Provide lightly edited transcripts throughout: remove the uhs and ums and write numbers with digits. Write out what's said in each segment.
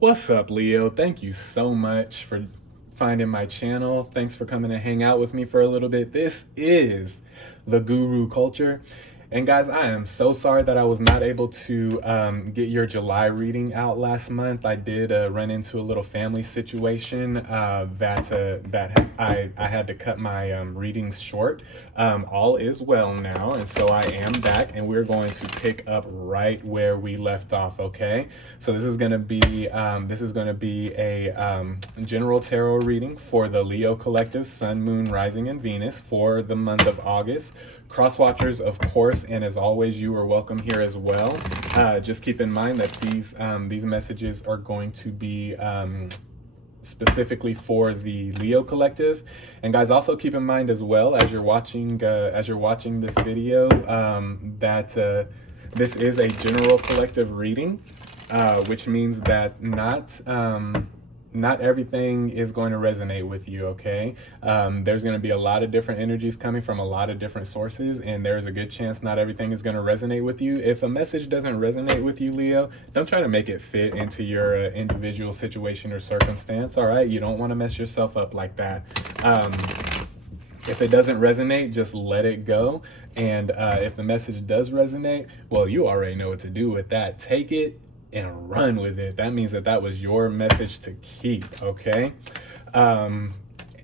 What's up, Leo? Thank you so much for finding my channel. Thanks for coming to hang out with me for a little bit. This is the Guru Culture. And guys, I am so sorry that I was not able to get your July reading out last month. I did run into a little family situation that I had to cut my readings short. All is well now, and so I am back, and we're going to pick up right where we left off. Okay, so this is going to be a general tarot reading for the Leo Collective, Sun, Moon, Rising, and Venus for the month of August. Cross watchers, of course, and as always, you are welcome here as well. Just keep in mind that these messages are going to be specifically for the Leo Collective. And guys, also keep in mind as well as you're watching this video that this is a general collective reading, which means that not everything is going to resonate with you, okay? There's going to be a lot of different energies coming from a lot of different sources, and there's a good chance not everything is going to resonate with you. If a message doesn't resonate with you, Leo, don't try to make it fit into your individual situation or circumstance, all right? You don't want to mess yourself up like that. If it doesn't resonate, just let it go. And if the message does resonate, well, you already know what to do with that. Take it and run with it. That means that was your message to keep, okay?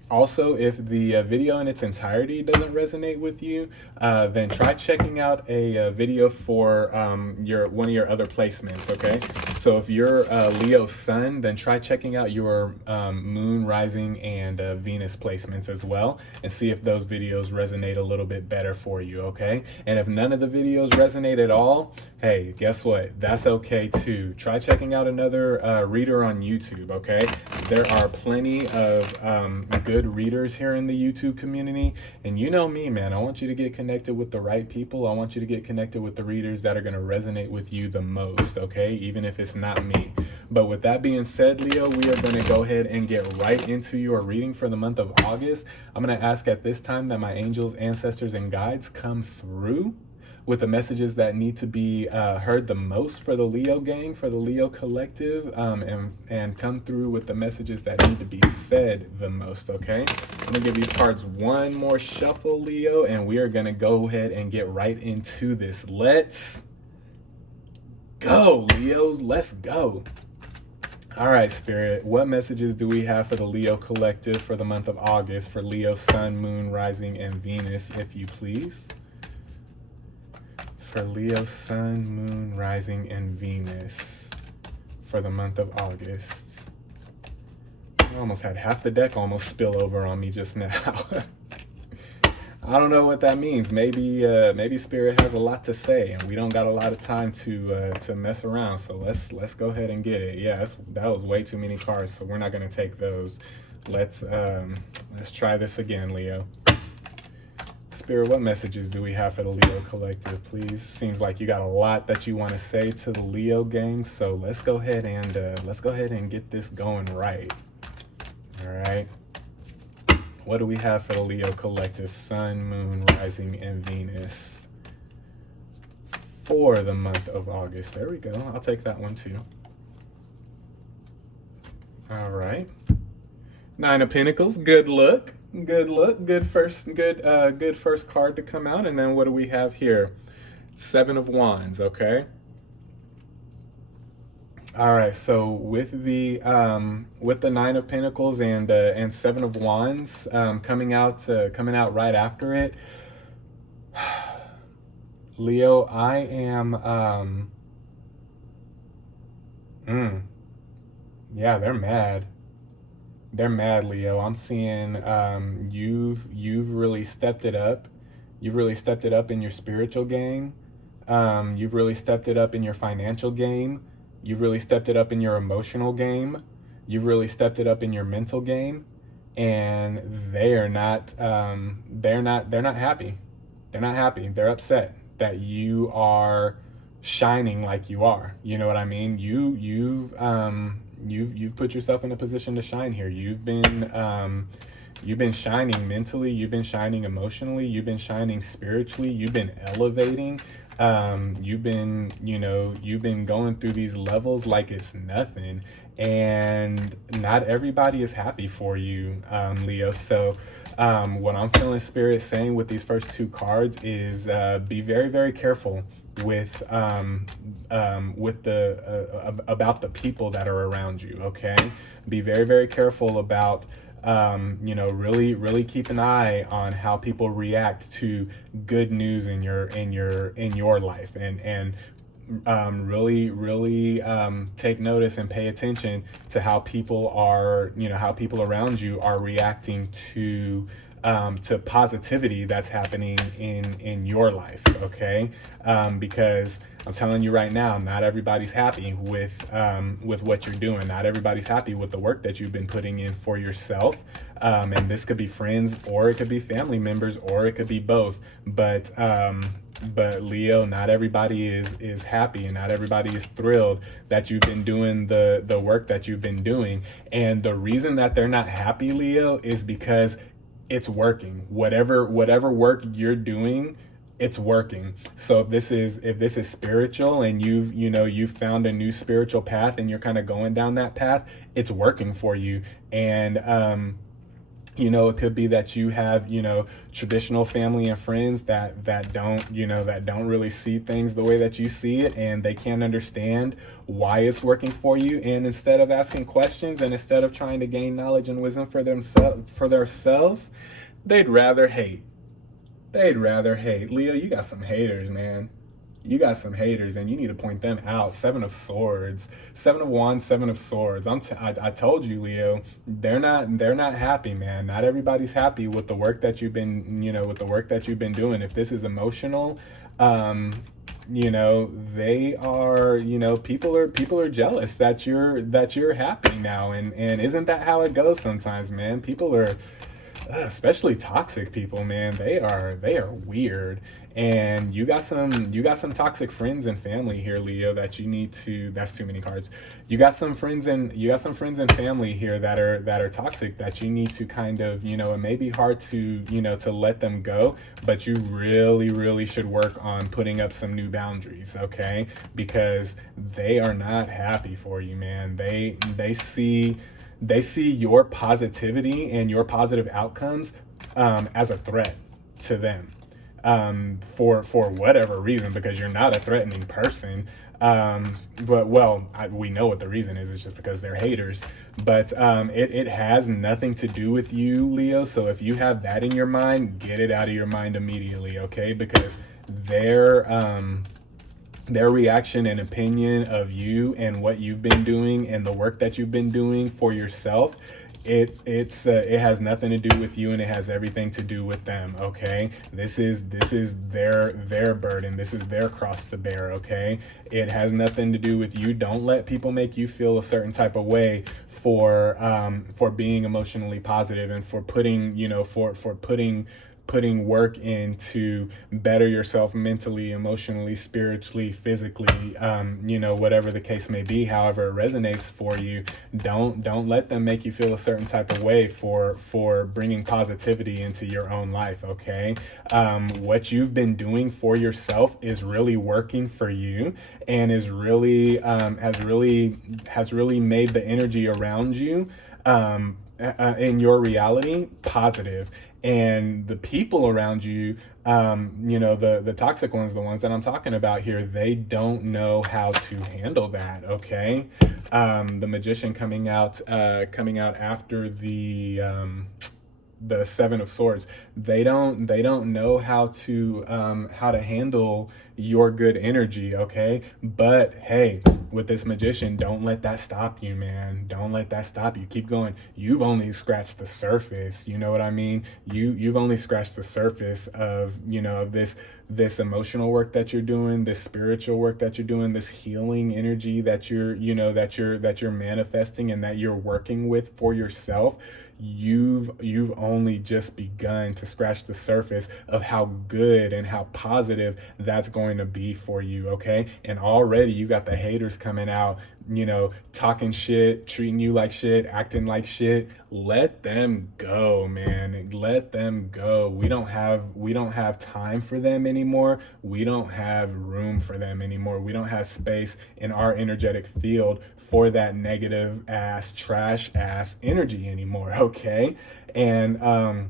Also, if the video in its entirety doesn't resonate with you, then try checking out a video for one of your other placements, okay? So if you're Leo Sun, then try checking out your Moon, Rising, and Venus placements as well, and see if those videos resonate a little bit better for you, okay? And if none of the videos resonate at all, hey, guess what? That's okay too. Try checking out another reader on YouTube, okay? There are plenty of good readers here in the YouTube community, and you know me, man. I want you to get connected with the right people. I want you to get connected with the readers that are going to resonate with you the most, okay? Even if it's not me. But with that being said, Leo, we are going to go ahead and get right into your reading for the month of August. I'm going to ask at this time that my angels, ancestors, and guides come through with the messages that need to be heard the most for the Leo gang, for the Leo collective, and come through with the messages that need to be said the most, okay? I'm gonna give these cards one more shuffle, Leo, and we are gonna go ahead and get right into this. Let's go, Leos, let's go. All right, Spirit, what messages do we have for the Leo collective for the month of August for Leo, Sun, Moon, Rising, and Venus, if you please? For Leo, Sun, Moon, Rising, and Venus for the month of August. I almost had half the deck almost spill over on me just now. I don't know what that means. Maybe Spirit has a lot to say, and we don't got a lot of time to mess around. So let's go ahead and get it. Yeah, that was way too many cards, so we're not gonna take those. Let's try this again, Leo. Spirit, what messages do we have for the Leo collective, please? Seems like you got a lot that you want to say to the Leo gang, so let's go ahead and get this going right. All right. What do we have for the Leo collective, Sun, Moon, Rising, and Venus for the month of August? There we go. I'll take that one too. All right. Nine of Pentacles. Good look. Good look. Good first card to come out. And then what do we have here? Seven of Wands. Okay. All right. So with the Nine of Pentacles and Seven of Wands coming out right after it, Leo, I am. Yeah, they're mad. They're mad, Leo. I'm seeing you've really stepped it up. You've really stepped it up in your spiritual game. You've really stepped it up in your financial game. You've really stepped it up in your emotional game. You've really stepped it up in your mental game. And they're not happy. They're not happy. They're upset that you are shining like you are. You know what I mean? You've put yourself in a position to shine here. You've been shining mentally, you've been shining emotionally, you've been shining spiritually, you've been elevating. You've been going through these levels like it's nothing, and not everybody is happy for you, Leo. So what I'm feeling spirit saying with these first two cards is be very, very careful with the about the people that are around you. Okay, be very, very careful about really, really keep an eye on how people react to good news in your life, and really, really take notice and pay attention to how people around you are reacting to positivity that's happening in your life. Okay, because I'm telling you right now, not everybody's happy with what you're doing. Not everybody's happy with the work that you've been putting in for yourself. And this could be friends, or it could be family members, or it could be both. But Leo, not everybody is happy, and not everybody is thrilled that you've been doing the work that you've been doing. And the reason that they're not happy, Leo, is because it's working. Whatever work you're doing, it's working. So if this is spiritual, and you've found a new spiritual path, and you're kind of going down that path, it's working for you. And it could be that you have, traditional family and friends that don't really see things the way that you see it, and they can't understand why it's working for you. And instead of asking questions, and instead of trying to gain knowledge and wisdom for themselves, they'd rather hate. They'd rather hate. Leo, you got some haters, man. You got some haters, and you need to point them out. Seven of Swords, Seven of Wands, Seven of Swords. I told you, Leo, they're not happy, man. Not everybody's happy with the work that you've been, doing. If this is emotional, they are, people are jealous that you're happy now, and isn't that how it goes sometimes, man? People are, especially toxic people, man, they are weird. And you got some toxic friends and family here, Leo, that you need to, that's too many cards. You got some friends and family here that are toxic, that you need to kind of, it may be hard to, to let them go, but you really, really should work on putting up some new boundaries. Okay, because they are not happy for you, man. They see your positivity and your positive outcomes as a threat to them, for whatever reason, because you're not a threatening person. We know what the reason is. It's just because they're haters. But it has nothing to do with you, Leo. So if you have that in your mind, get it out of your mind immediately, okay? Because their reaction and opinion of you and what you've been doing and the work that you've been doing for yourself, it has nothing to do with you, and it has everything to do with them. Okay, this is their burden. This is their cross to bear. Okay, it has nothing to do with you. Don't let people make you feel a certain type of way for being emotionally positive, and for putting putting work in to better yourself mentally, emotionally, spiritually, physically, whatever the case may be, however it resonates for you. Don't let them make you feel a certain type of way for bringing positivity into your own life. Okay, what you've been doing for yourself is really working for you, and is really has really made the energy around you in your reality positive. And the people around you, the toxic ones, the ones that I'm talking about here, they don't know how to handle that. Okay, the Magician coming out after the Seven of Swords. They don't know how to handle your good energy. Okay, but hey, with this Magician, don't let that stop you, man. Don't let that stop you. Keep going. You've only scratched the surface. You know what I mean? You've only scratched the surface of this emotional work that you're doing, this spiritual work that you're doing, this healing energy that you're manifesting, and that you're working with for yourself. You've only just begun to scratch the surface of how good and how positive that's going going to be for you, okay? And already you got the haters coming out, talking shit, treating you like shit, acting like shit. Let them go, man. Let them go. We don't have time for them anymore. We don't have room for them anymore. We don't have space in our energetic field for that negative ass, trash ass energy anymore, okay? And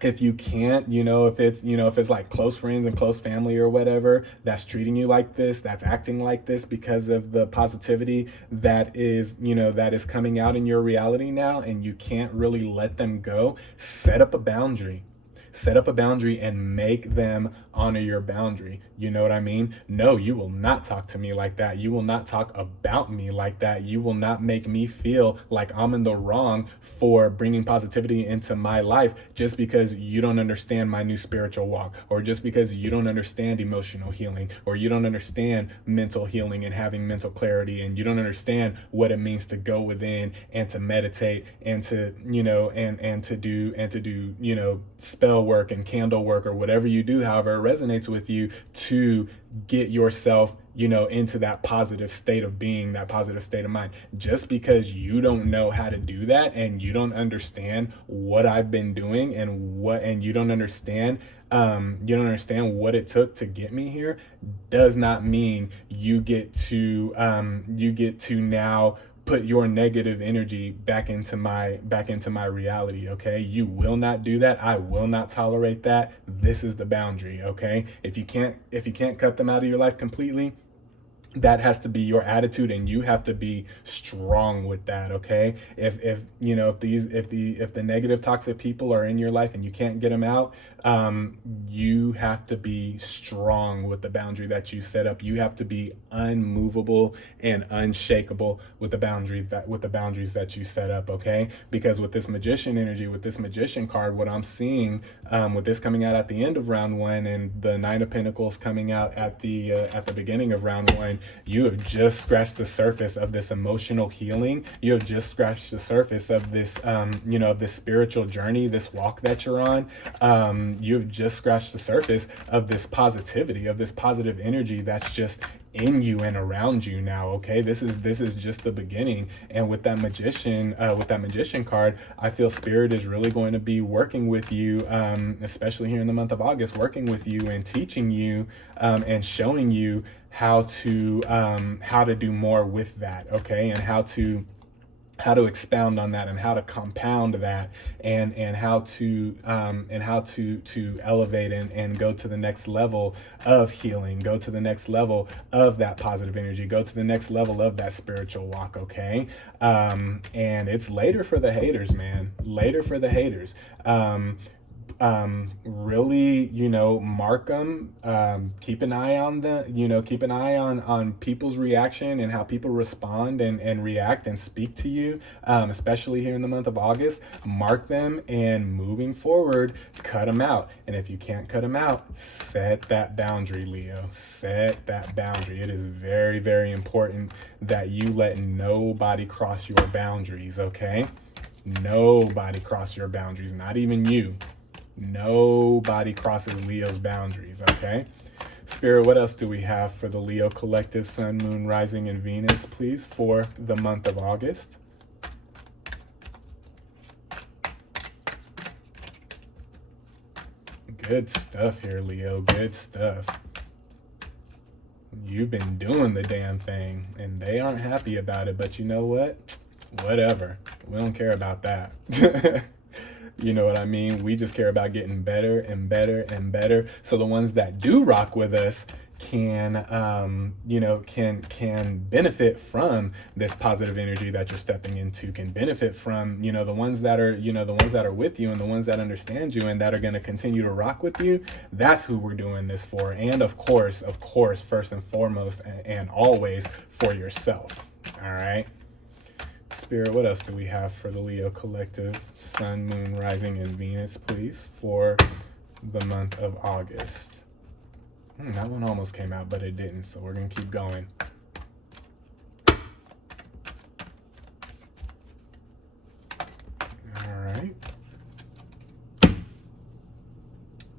if you can't, if it's like close friends and close family or whatever that's treating you like this, that's acting like this because of the positivity that is coming out in your reality now, and you can't really let them go, set up a boundary. Set up a boundary and make them honor your boundary. You know what I mean? No, you will not talk to me like that. You will not talk about me like that. You will not make me feel like I'm in the wrong for bringing positivity into my life just because you don't understand my new spiritual walk, or just because you don't understand emotional healing, or you don't understand mental healing and having mental clarity, and you don't understand what it means to go within and to meditate and to, and to do spell work and candle work or whatever you do, however it resonates with you, to get yourself into that positive state of being, that positive state of mind. Just because you don't know how to do that, and you don't understand what I've been doing, and you don't understand what it took to get me here, does not mean you get to now put your negative energy back into my reality, okay? You will not do that. I will not tolerate that. This is the boundary, okay? If you can't cut them out of your life completely, that has to be your attitude, and you have to be strong with that, okay? If the negative toxic people are in your life and you can't get them out, you have to be strong with the boundary that you set up. You have to be unmovable and unshakable with the boundaries that you set up, okay? Because with this magician energy, with this magician card, what I'm seeing, with this coming out at the end of round one, and the Nine of Pentacles coming out at the beginning of round one, you have just scratched the surface of this emotional healing. You have just scratched the surface of this, this spiritual journey, this walk that you're on. You've just scratched the surface of this positivity, of this positive energy that's just in you and around you now, okay? This is just the beginning. And with that magician card, I feel spirit is really going to be working with you, especially here in the month of August, working with you and teaching you, and showing you how to do more with that, okay? And how to expound on that, and how to compound that, and how to elevate and go to the next level of healing, go to the next level of that positive energy, go to the next level of that spiritual walk, okay? And it's later for the haters, man. Later for the haters. Really, mark them, keep an eye on keep an eye on people's reaction and how people respond and react and speak to you, especially here in the month of August. Mark them, and moving forward, cut them out. And if you can't cut them out, set that boundary, Leo. Set that boundary. It is very, very important that you let nobody cross your boundaries, okay? Nobody cross your boundaries, not even you. Nobody crosses Leo's boundaries, okay? Spirit, what else do we have for the Leo collective, Sun, Moon, Rising, and Venus, please, for the month of August? Good stuff here, Leo. Good stuff. You've been doing the damn thing, and they aren't happy about it, but you know what? Whatever. We don't care about that. You know what I mean? We just care about getting better and better and better. So the ones that do rock with us can benefit from this positive energy that you're stepping into, can benefit from, the ones that are with you, and the ones that understand you and that are going to continue to rock with you. That's who we're doing this for. And of course, first and foremost and always, for yourself. All right. Spirit, what else do we have for the Leo collective, Sun, Moon, Rising, and Venus, please, for the month of August? That one almost came out, but it didn't, so we're going to keep going. All right.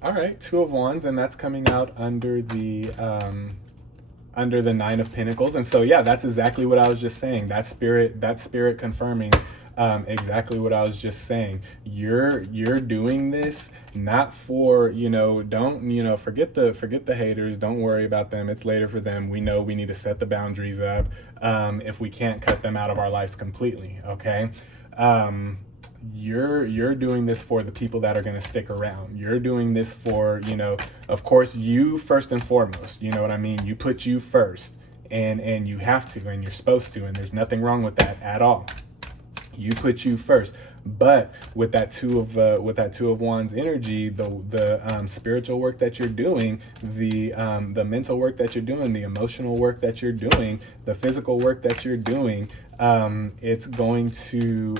All right, Two of Wands, and that's coming out under the Nine of Pentacles. And so yeah, that's exactly what I was just saying. That spirit confirming exactly what I was just saying. You're doing this not for, don't, forget the haters. Don't worry about them. It's later for them. We know we need to set the boundaries up if we can't cut them out of our lives completely. Okay. You're doing this for the people that are going to stick around. You're doing this for, of course, you first and foremost. You know what I mean? You put you first, and you have to, and you're supposed to, and there's nothing wrong with that at all. You put you first. But with that two of Wands energy, the spiritual work that you're doing, the mental work that you're doing, the emotional work that you're doing, the physical work that you're doing, it's going to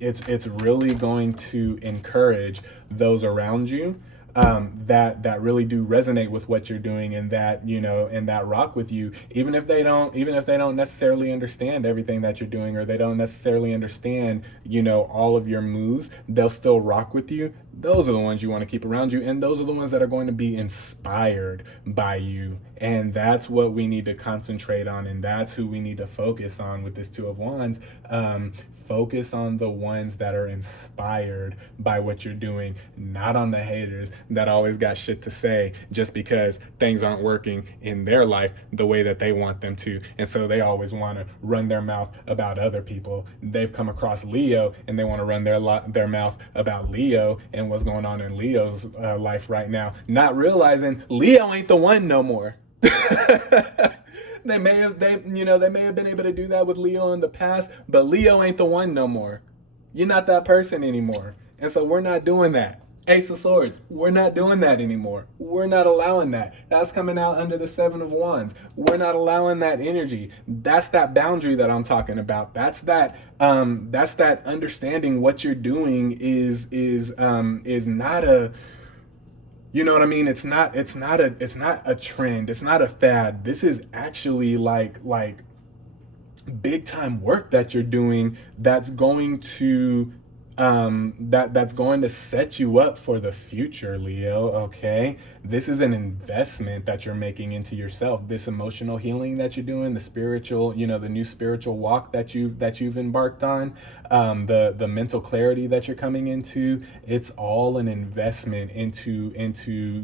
it's really going to encourage those around you that really do resonate with what you're doing, and that, and that rock with you, even if they don't necessarily understand everything that you're doing, or they don't necessarily understand, all of your moves. They'll still rock with you. Those are the ones you want to keep around you, and those are the ones that are going to be inspired by you. And that's what we need to concentrate on, and that's who we need to focus on with this Two of Wands. Focus on the ones that are inspired by what you're doing, not on the haters that always got shit to say just because things aren't working in their life the way that they want them to. And so they always want to run their mouth about other people. They've come across Leo and they want to run their mouth about Leo and what's going on in Leo's life right now, not realizing Leo ain't the one no more. They may have been able to do that with Leo in the past, but Leo ain't the one no more. You're not that person anymore. And so we're not doing that. Ace of Swords, we're not doing that anymore. We're not allowing that. That's coming out under the Seven of Wands. We're not allowing that energy. That's that boundary that I'm talking about. That's that understanding what you're doing is not a, you know what I mean? It's not a trend. It's not a fad. This is actually like big time work that you're doing that's going to that's going to set you up for the future, Leo. Okay, this is an investment that you're making into yourself. This emotional healing that you're doing, the spiritual, the new spiritual walk that you've embarked on, the mental clarity that you're coming into. It's all an investment into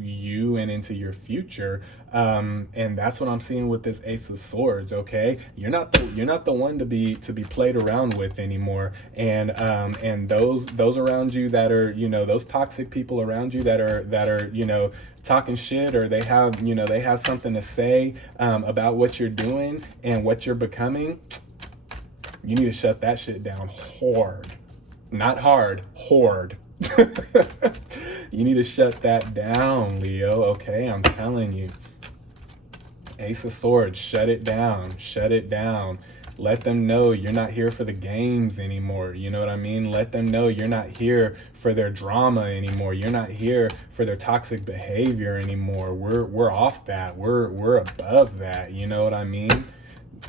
you and into your future. And that's what I'm seeing with this Ace of Swords. Okay, you're not the one to be played around with anymore. And those around you that are, those toxic people around you that are talking shit, or they have something to say about what you're doing and what you're becoming, you need to shut that shit down hard. Not hard, hard. You need to shut that down, Leo. Okay, I'm telling you. Ace of Swords, shut it down. Shut it down. Let them know you're not here for the games anymore. You know what I mean? Let them know you're not here for their drama anymore. You're not here for their toxic behavior anymore. We're off that. We're above that. You know what I mean?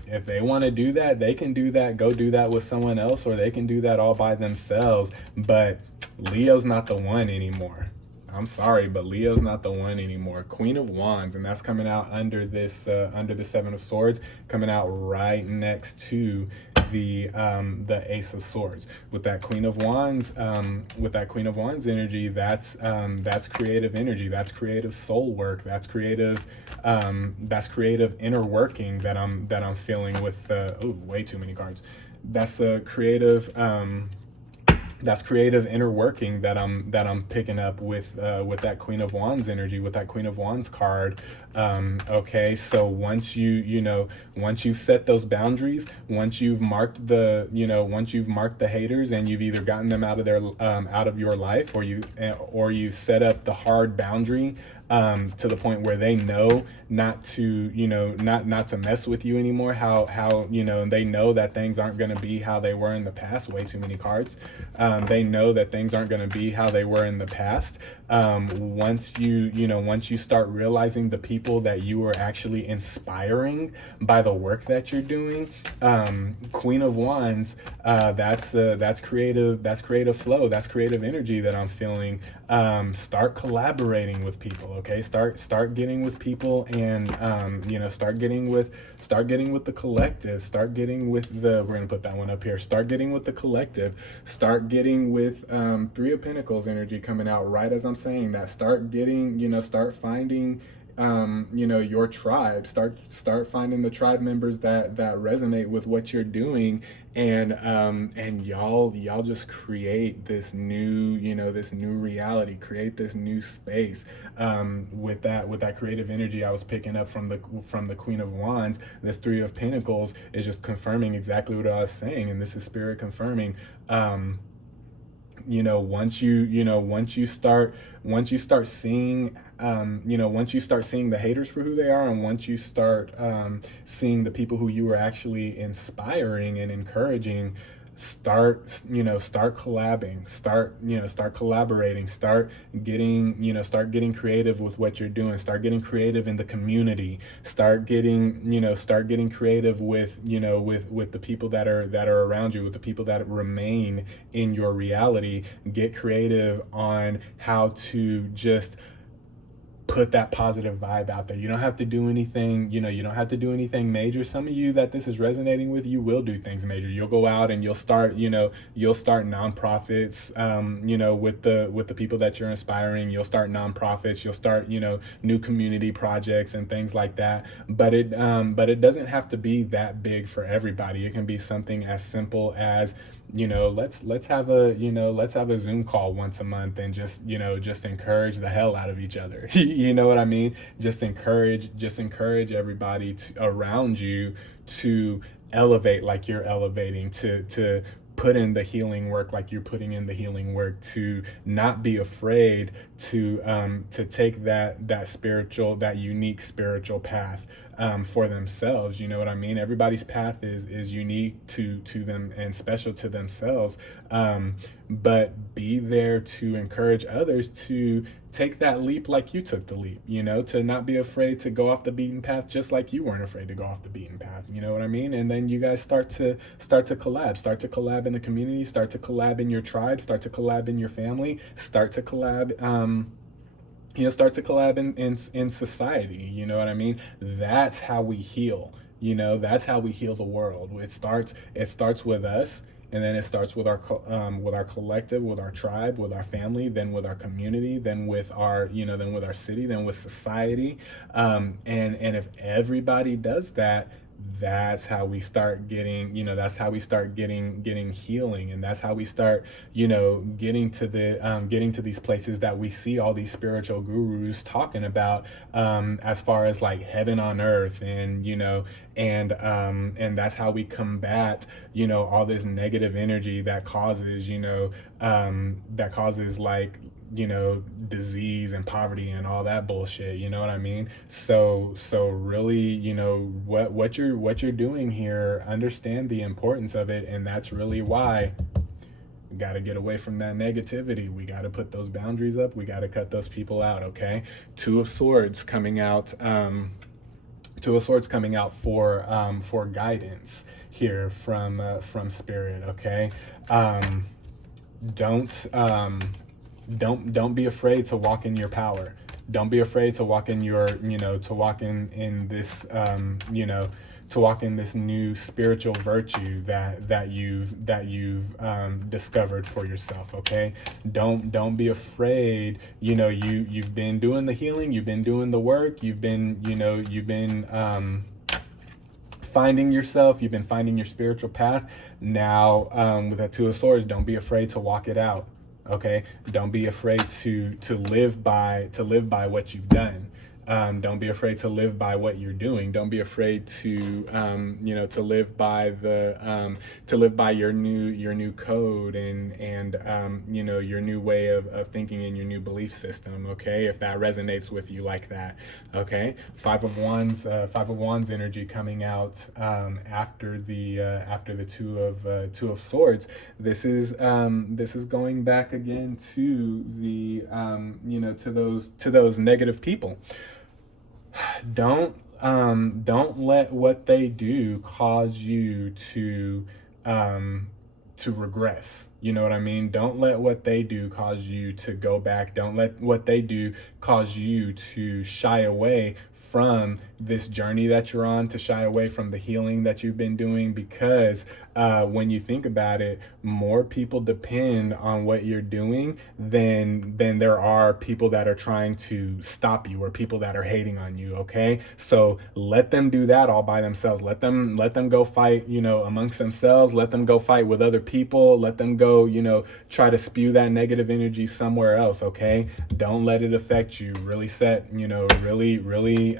If they want to do that, they can do that. Go do that with someone else, or they can do that all by themselves. But Leo's not the one anymore. I'm sorry, but Leo's not the one anymore. Queen of Wands, and that's coming out under under the Seven of Swords, coming out right next to the Ace of Swords. With that Queen of Wands, energy, that's creative energy. That's creative soul work. That's creative inner working that I'm feeling with. Way too many cards. That's the creative. That's creative inner working that I'm picking up with that Queen of Wands energy, with that Queen of Wands card. Okay, so once you've set those boundaries, once you've marked the haters, and you've either gotten them out of your life, or you set up the hard boundary to the point where they know not to, not to mess with you anymore. How they know that things aren't going to be how they were in the past. Way too many cards. They know that things aren't going to be how they were in the past. Once you start realizing the people that you are actually inspiring by the work that you're doing, Queen of Wands, that's creative flow, that's creative energy that I'm feeling. Start collaborating with people, okay? Start getting with people, and start getting with the collective. Start getting with the, we're gonna put that one up here. Start getting with the collective. Start getting with Three of Pentacles energy coming out right as I'm saying that. Start getting, start finding your tribe. Start finding the tribe members that resonate with what you're doing, and y'all just create this new, this new reality, create this new space. With that creative energy I was picking up from the Queen of Wands, this Three of Pentacles is just confirming exactly what I was saying, and this is Spirit confirming. Once you start seeing, once you start seeing the haters for who they are, and once you start seeing the people who you are actually inspiring and encouraging, start collabing, start collaborating, start getting creative with what you're doing, start getting creative in the community, start getting creative with the people that are around you, with the people that remain in your reality. Get creative on how to just put that positive vibe out there. You don't have to do anything, you don't have to do anything major. Some of you that this is resonating with, you will do things major. You'll go out and you'll start nonprofits, with the people that you're inspiring. You'll start nonprofits, you'll start, new community projects and things like that. But it doesn't have to be that big for everybody. It can be something as simple as, let's have a Zoom call once a month and just encourage the hell out of each other. You know what I mean? Just encourage everybody around you to elevate like you're elevating, to put in the healing work like you're putting in the healing work, to not be afraid to take that unique spiritual path for themselves. You know what I mean? Everybody's path is unique to them and special to themselves. But be there to encourage others to take that leap like you took the leap, to not be afraid to go off the beaten path just like you weren't afraid to go off the beaten path. You know what I mean? And then you guys start to collab in the community, start to collab in your tribe, start to collab in your family, start to collab in society. You know what I mean? That's how we heal. That's how we heal the world. It starts with us, and then it starts with our collective, with our tribe, with our family, then with our community, then with our city, then with society. And if everybody does that, that's how we start getting getting healing, and that's how we start getting to these places that we see all these spiritual gurus talking about, as far as like heaven on earth, and and that's how we combat all this negative energy that causes like disease and poverty and all that bullshit. You know what I mean? So really, what you're doing here, understand the importance of it, and that's really why we got to get away from that negativity. We got to put those boundaries up. We got to cut those people out. Okay. Two of Swords coming out. For guidance here from Spirit. Okay. Don't be afraid to walk in your power. Don't be afraid to walk in your, to walk in this, to walk in this new spiritual virtue that you've discovered for yourself. Okay. Don't be afraid. You've been doing the healing. You've been doing the work. You've been finding yourself. You've been finding your spiritual path. Now, with that Two of Swords, don't be afraid to walk it out. Okay, don't be afraid to live by what you've done. Don't be afraid to live by what you're doing. Don't be afraid to to live by your new code and your new way of thinking and your new belief system. Okay, if that resonates with you like that. Okay, Five of Wands energy coming out after the Two of Swords. This is going back again to the to those negative people. Don't let what they do cause you to regress. You know what I mean? Don't let what they do cause you to go back. Don't let what they do cause you to shy away from this journey that you're on, to shy away from the healing that you've been doing, because when you think about it, more people depend on what you're doing than there are people that are trying to stop you or people that are hating on you. Okay, so let them do that all by themselves. Let them go fight, amongst themselves. Let them go fight with other people. Let them go, try to spew that negative energy somewhere else. Okay, don't let it affect you. Really really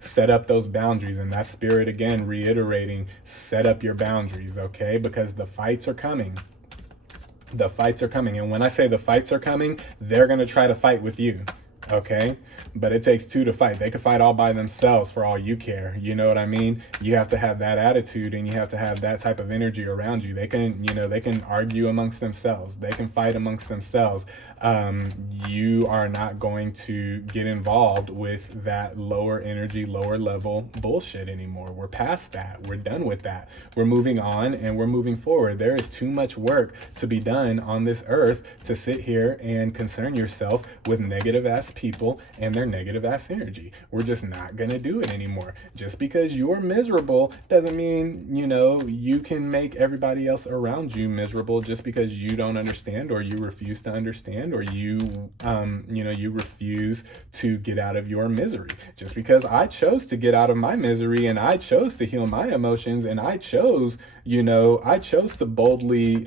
set up those boundaries. And that spirit, again, reiterating, set up your boundaries. Okay, because the fights are coming. The fights are coming. And when I say the fights are coming, they're going to try to fight with you. Okay, but it takes two to fight. They can fight all by themselves for all you care. You know what I mean? You have to have that attitude, and you have to have that type of energy around you. They can argue amongst themselves. They can fight amongst themselves. You are not going to get involved with that lower energy, lower level bullshit anymore. We're past that. We're done with that. We're moving on and we're moving forward. There is too much work to be done on this earth to sit here and concern yourself with negative ass people and their negative ass energy. We're just not gonna do it anymore. Just because you're miserable doesn't mean you can make everybody else around you miserable. Just because you don't understand, or you refuse to understand, or you refuse to get out of your misery. Just because I chose to get out of my misery, and I chose to heal my emotions, and I chose to boldly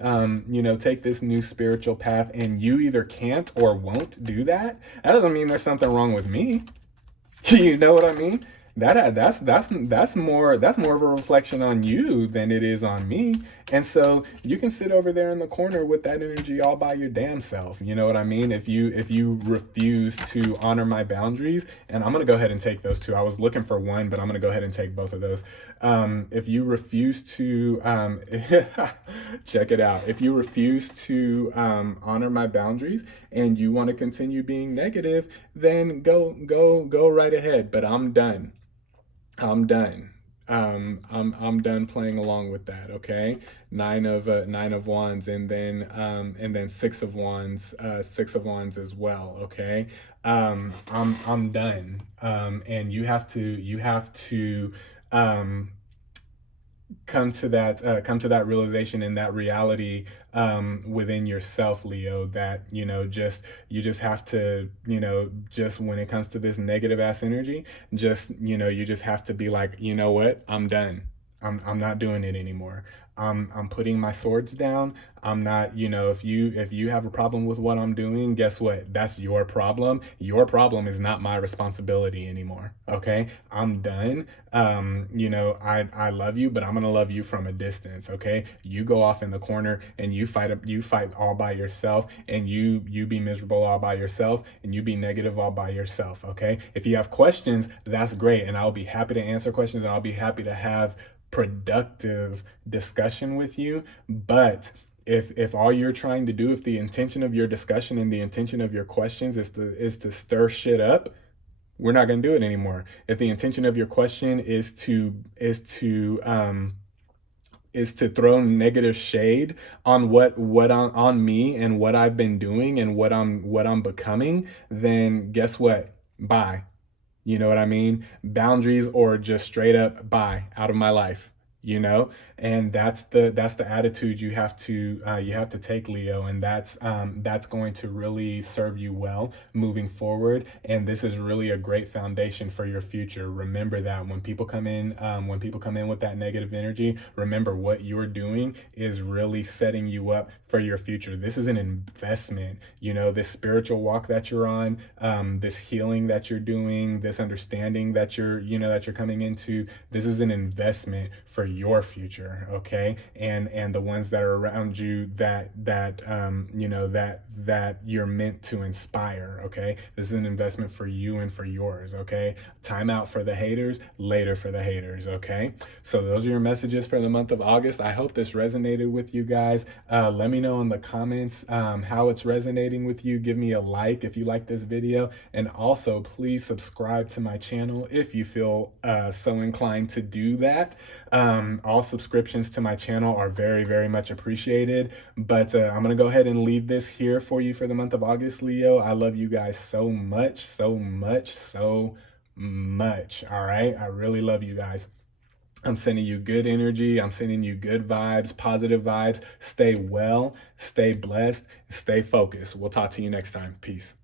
take this new spiritual path, and you either can't or won't do that doesn't mean there's something wrong with me. You know what I mean? That's more of a reflection on you than it is on me. And so you can sit over there in the corner with that energy all by your damn self. You know what I mean? If you refuse to honor my boundaries, and I'm gonna go ahead and take those two. I was looking for one, but I'm gonna go ahead and take both of those. If you refuse to check it out. If you refuse to honor my boundaries and you want to continue being negative, then go right ahead. But I'm done. I'm done. I'm done playing along with that. Okay, Nine of Wands, and then Six of Wands, as well. Okay, I'm done. And you have to come to that realization and that reality within yourself, Leo, that you just have to, just when it comes to this negative ass energy, you just have to be like, you know what, I'm done. I'm not doing it anymore. I'm putting my swords down. I'm not, if you have a problem with what I'm doing, guess what? That's your problem. Your problem is not my responsibility anymore. Okay? I'm done. I love you, but I'm gonna love you from a distance. Okay? You go off in the corner and you fight all by yourself, and you be miserable all by yourself, and you be negative all by yourself. Okay? If you have questions, that's great, and I'll be happy to answer questions, and I'll be happy to have productive discussion with you. But if all you're trying to do, if the intention of your discussion and the intention of your questions is to stir shit up, we're not going to do it anymore. If the intention of your question is to throw negative shade on on me and what I've been doing and what I'm becoming, then guess what? Bye. You know what I mean? Boundaries, or just straight up bye, out of my life. and that's the attitude you have to take, Leo, and that's going to really serve you well moving forward. And this is really a great foundation for your future. Remember that when people come in with that negative energy, remember what you're doing is really setting you up for your future. This is an investment. This spiritual walk that you're on, this healing that you're doing, this understanding that you're coming into. This is an investment for your future, okay? And the ones that are around you that you're meant to inspire, okay? This is an investment for you and for yours, okay? Time out for the haters, later for the haters, okay? So those are your messages for the month of August. I hope this resonated with you guys. Let me know in the comments how it's resonating with you. Give me a like if you like this video, and also please subscribe to my channel if you feel so inclined to do that. All subscriptions to my channel are very, very much appreciated. But I'm gonna go ahead and leave this here for you for the month of August, Leo. I love you guys so much, so much, so much. All right, I really love you guys. I'm sending you good energy. I'm sending you good vibes, positive vibes. Stay well, stay blessed, stay focused. We'll talk to you next time. Peace.